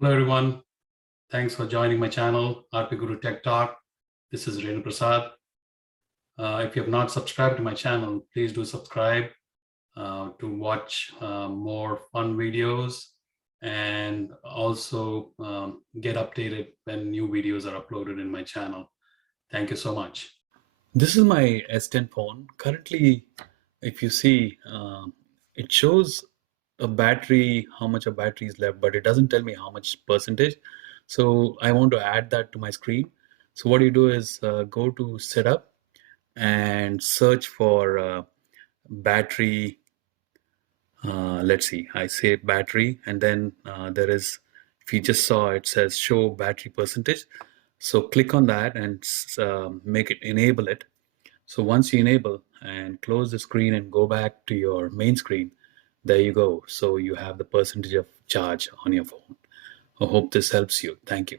Hello, everyone. Thanks for joining my channel, RP Guru Tech Talk. This is Renu Prasad. If you have not subscribed to my channel, please do subscribe to watch more fun videos and also get updated when new videos are uploaded in my channel. Thank you so much. This is my S10 phone. Currently, if you see, it shows a battery, how much a battery is left, but it doesn't tell me how much percentage. So I want to add that to my screen. So what you do is go to setup and search for battery. Let's see, I say battery, and then there is, if you just saw, it says show battery percentage. So click on that and make it enable it. So once you enable and close the screen and go back to your main screen, there you go. So you have the percentage of charge on your phone. I hope this helps you. Thank you.